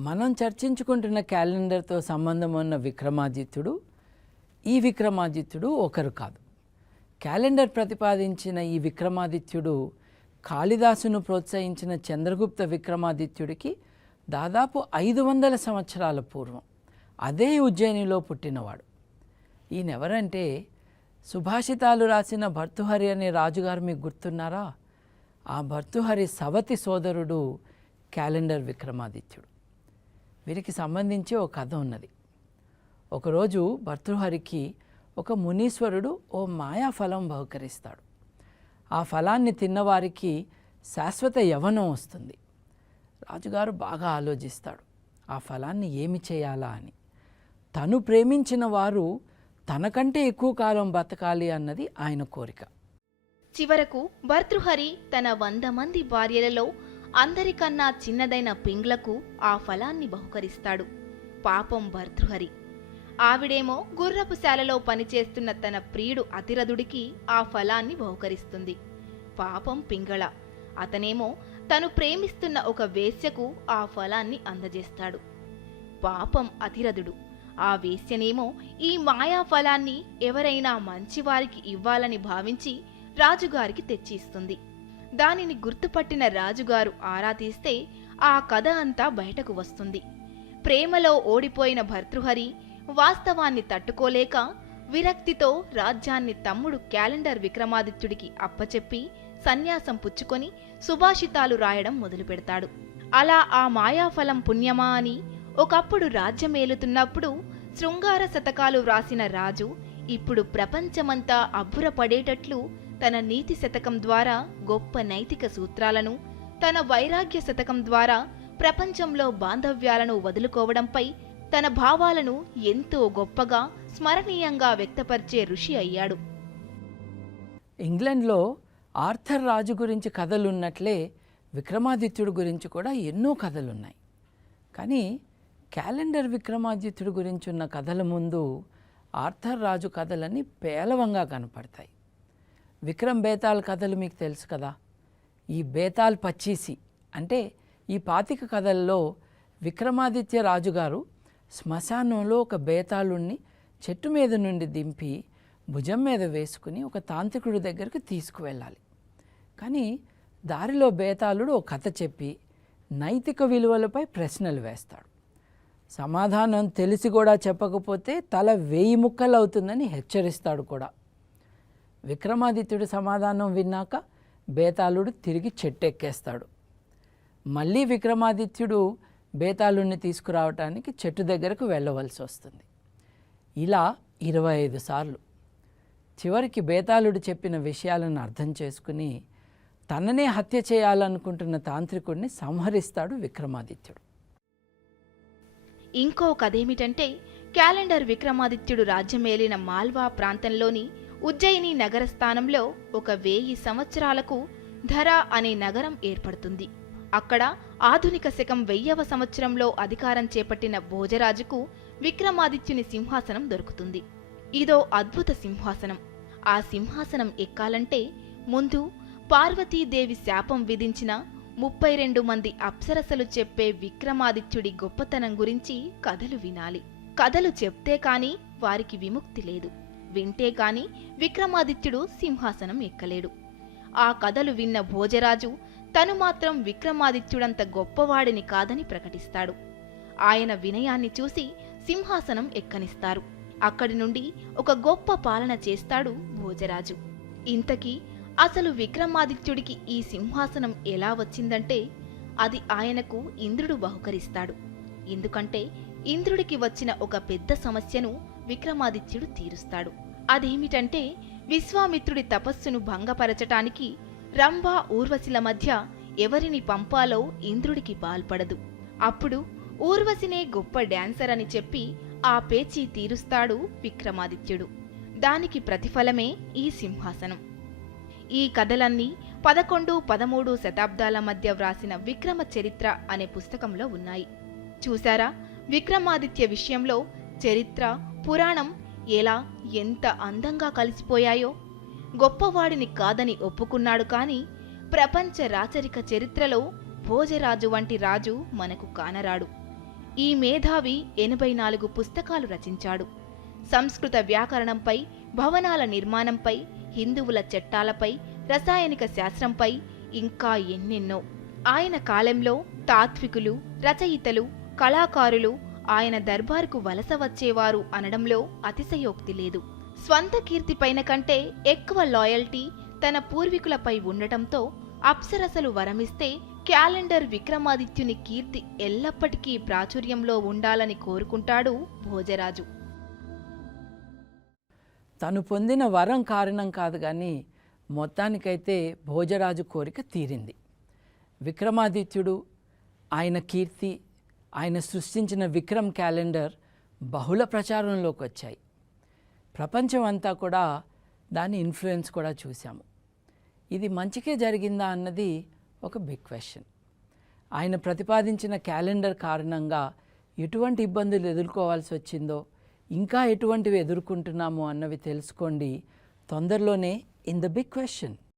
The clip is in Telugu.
మనం చర్చించుకుంటున్న క్యాలెండర్తో సంబంధం ఉన్న విక్రమాదిత్యుడు ఈ విక్రమాదిత్యుడు ఒకరు కాదు. క్యాలెండర్ ప్రతిపాదించిన ఈ విక్రమాదిత్యుడు కాళిదాసును ప్రోత్సహించిన చంద్రగుప్త విక్రమాదిత్యుడికి దాదాపు ఐదు వందల సంవత్సరాల పూర్వం అదే ఉజ్జయినిలో పుట్టినవాడు. ఈయనెవరంటే సుభాషితాలు రాసిన భర్తుహరి అనే రాజుగారు మీకు గుర్తున్నారా? ఆ భర్తుహరి సవతి సోదరుడు క్యాలెండర్ విక్రమాదిత్యుడు. వీరికి సంబంధించి ఒక కథ ఉన్నది. ఒకరోజు భర్తృహరికి ఒక మునీశ్వరుడు ఓ మాయా ఫలం బహుకరిస్తాడు. ఆ ఫలాన్ని తిన్నవారికి శాశ్వత యవనం వస్తుంది. రాజుగారు బాగా ఆలోచిస్తాడు. ఆ ఫలాన్ని ఏమి చేయాలా అని. తను ప్రేమించిన వారు తనకంటే ఎక్కువ కాలం బతకాలి అన్నది ఆయన కోరిక. చివరకు భర్తృహరి తన వంద మంది భార్యలలో అందరికన్నా చిన్నదైన పింగ్లకు ఆ ఫలాన్ని బహుకరిస్తాడు. పాపం భర్తృహరి. ఆవిడేమో గుర్రపు శాలలో పనిచేస్తున్న తన ప్రియుడు అతిరథుడికి ఆ ఫలాన్ని బహుకరిస్తుంది. పాపం పింగళ. అతనేమో తను ప్రేమిస్తున్న ఒక వేశ్యకు ఆ ఫలాన్ని అందజేస్తాడు. పాపం అతిరథుడు. ఆ వేశ్యనేమో ఈ మాయా ఫలాన్ని ఎవరైనా మంచివారికి ఇవ్వాలని భావించి రాజుగారికి తెచ్చి ఇస్తుంది దానిని గుర్తుపట్టిన రాజుగారు ఆరా తీస్తే ఆ కథ అంతా బయటకు వస్తుంది. ప్రేమలో ఓడిపోయిన భర్తృహరి వాస్తవాన్ని తట్టుకోలేక విరక్తితో రాజ్యాన్ని తమ్ముడు క్యాలెండర్ విక్రమాదిత్యుడికి అప్పచెప్పి సన్యాసం పుచ్చుకొని సుభాషితాలు రాయడం మొదలుపెడతాడు. అలా ఆ మాయాఫలం పుణ్యమా అని ఒకప్పుడు రాజ్యమేలుతున్నప్పుడు శృంగార శతకాలు వ్రాసిన రాజు ఇప్పుడు ప్రపంచమంతా అబ్బురపడేటట్లు తన నీతి శతకం ద్వారా గొప్ప నైతిక సూత్రాలను తన వైరాగ్య శతకం ద్వారా ప్రపంచంలో బాంధవ్యాలను వదులుకోవడంపై తన భావాలను ఎంతో గొప్పగా స్మరణీయంగా వ్యక్తపరిచే ఋషి అయ్యాడు. ఇంగ్లండ్లో ఆర్థర్ రాజు గురించి కథలున్నట్లే విక్రమాదిత్యుడు గురించి కూడా ఎన్నో కథలున్నాయి. కానీ క్యాలెండర్ విక్రమాదిత్యుడు గురించి ఉన్న కథల ముందు ఆర్థర్ రాజు కథలన్నీ పేలవంగా కనపడతాయి. విక్రమ్ బేతాల్ కథలు మీకు తెలుసు కదా. ఈ బేతాల్ పచ్చీసి అంటే ఈ పాతిక కథల్లో విక్రమాదిత్య రాజుగారు శ్మశానంలో ఒక బేతాళుణ్ణి చెట్టు మీద నుండి దింపి భుజం మీద వేసుకుని ఒక తాంత్రికుడి దగ్గరికి తీసుకువెళ్ళాలి. కానీ దారిలో బేతాళుడు ఒక కథ చెప్పి నైతిక విలువలపై ప్రశ్నలు వేస్తాడు. సమాధానం తెలిసి కూడా చెప్పకపోతే తల వెయ్యి ముక్కలు అవుతుందని హెచ్చరిస్తాడు కూడా. విక్రమాదిత్యుడి సమాధానం విన్నాక బేతాళుడు తిరిగి చెట్టెక్కేస్తాడు. మళ్ళీ విక్రమాదిత్యుడు బేతాళుడిని తీసుకురావటానికి చెట్టు దగ్గరకు వెళ్ళవలసి వస్తుంది. ఇలా ఇరవై ఐదు సార్లు. చివరికి బేతాళుడు చెప్పిన విషయాలను అర్థం చేసుకుని తననే హత్య చేయాలనుకుంటున్న తాంత్రికుడిని సంహరిస్తాడు విక్రమాదిత్యుడు. ఇంకో కథేమిటంటే క్యాలెండర్ విక్రమాదిత్యుడు రాజ్యమేలిన మాల్వా ప్రాంతంలోని ఉజ్జయిని నగర స్థానంలో ఒక వేయి సంవత్సరాలకు ధర అనే నగరం ఏర్పడుతుంది. అక్కడ ఆధునిక శకం వెయ్యవ సంవత్సరంలో అధికారం చేపట్టిన భోజరాజుకు విక్రమాదిత్యుని సింహాసనం దొరుకుతుంది. ఇదో అద్భుత సింహాసనం. ఆ సింహాసనం ఎక్కాలంటే ముందు పార్వతీదేవి శాపం విధించిన ముప్పై రెండు మంది అప్సరసలు చెప్పే విక్రమాదిత్యుడి గొప్పతనం గురించి కథలు వినాలి. కథలు చెప్తే కాని వారికి విముక్తి లేదు. వింటే కాని విక్రమాదిత్యుడు సింహాసనం ఎక్కలేడు. ఆ కథలు విన్న భోజరాజు తను మాత్రం విక్రమాదిత్యుడంత గొప్పవాడిని కాదని ప్రకటిస్తాడు. ఆయన వినయాన్ని చూసి సింహాసనం ఎక్కనిస్తారు. అక్కడి నుండి ఒక గొప్ప పాలన చేస్తాడు భోజరాజు. ఇంతకీ అసలు విక్రమాదిత్యుడికి ఈ సింహాసనం ఎలా వచ్చిందంటే అది ఆయనకు ఇంద్రుడు బహుకరిస్తాడు. ఎందుకంటే ఇంద్రుడికి వచ్చిన ఒక పెద్ద సమస్యను విక్రమాదిత్యుడు తీరుస్తాడు. అదేమిటంటే విశ్వామిత్రుడి తపస్సును భంగపరచటానికి రంభ ఊర్వశిల మధ్య ఎవరిని పంపాలో ఇంద్రుడికి పాల్పడదు. అప్పుడు ఊర్వశినే గొప్ప డాన్సర్ అని చెప్పి ఆ పేచీ తీరుస్తాడు విక్రమాదిత్యుడు. దానికి ప్రతిఫలమే ఈ సింహాసనం. ఈ కథలన్నీ పదకొండు పదమూడు శతాబ్దాల మధ్య వ్రాసిన విక్రమ చరిత్ర అనే పుస్తకంలో ఉన్నాయి. చూసారా విక్రమాదిత్య విషయంలో చరిత్ర పురాణం ఎలా ఎంత అందంగా కలిసిపోయాయో? గొప్పవాడిని కాదని ఒప్పుకున్నాడు కాని ప్రపంచ రాచరిక చరిత్రలో భోజరాజు వంటి రాజు మనకు కానరాడు. ఈ మేధావి ఎనభై నాలుగు పుస్తకాలు రచించాడు. సంస్కృత వ్యాకరణంపై భవనాల నిర్మాణంపై హిందువుల చట్టాలపై రసాయనిక శాస్త్రంపై ఇంకా ఎన్నెన్నో. ఆయన కాలంలో తాత్వికులు రచయితలు కళాకారులు ఆయన దర్బారుకు వలస వచ్చేవారు అనడంలో అతిశయోక్తి లేదు. స్వంత కీర్తి పైన కంటే ఎక్కువ లాయల్టీ తన పూర్వీకులపై ఉండటంతో అప్సరసలు వరమిస్తే క్యాలెండర్ విక్రమాదిత్యుని కీర్తి ఎల్లప్పటికీ ప్రాచుర్యంలో ఉండాలని కోరుకుంటాడు భోజరాజు. తను పొందిన వరం కారణం కాదు కానీ మొత్తానికైతే భోజరాజు కోరిక తీరింది. విక్రమాదిత్యుడు ఆయన కీర్తి ఆయన సృష్టించిన విక్రమ్ క్యాలెండర్ బహుళ ప్రచారంలోకి వచ్చాయి. ప్రపంచం అంతా కూడా దాని ఇన్ఫ్లుయెన్స్ కూడా చూసాము ఇది మంచికే జరిగిందా అన్నది ఒక బిగ్ క్వశ్చన్. ఆయన ప్రతిపాదించిన క్యాలెండర్ కారణంగా ఎటువంటి ఇబ్బందులు ఎదుర్కోవాల్సి వచ్చిందో ఇంకా ఎటువంటివి ఎదుర్కొంటున్నాము అన్నవి తెలుసుకోండి తొందరలోనే ఇన్ ద బిగ్ క్వశ్చన్.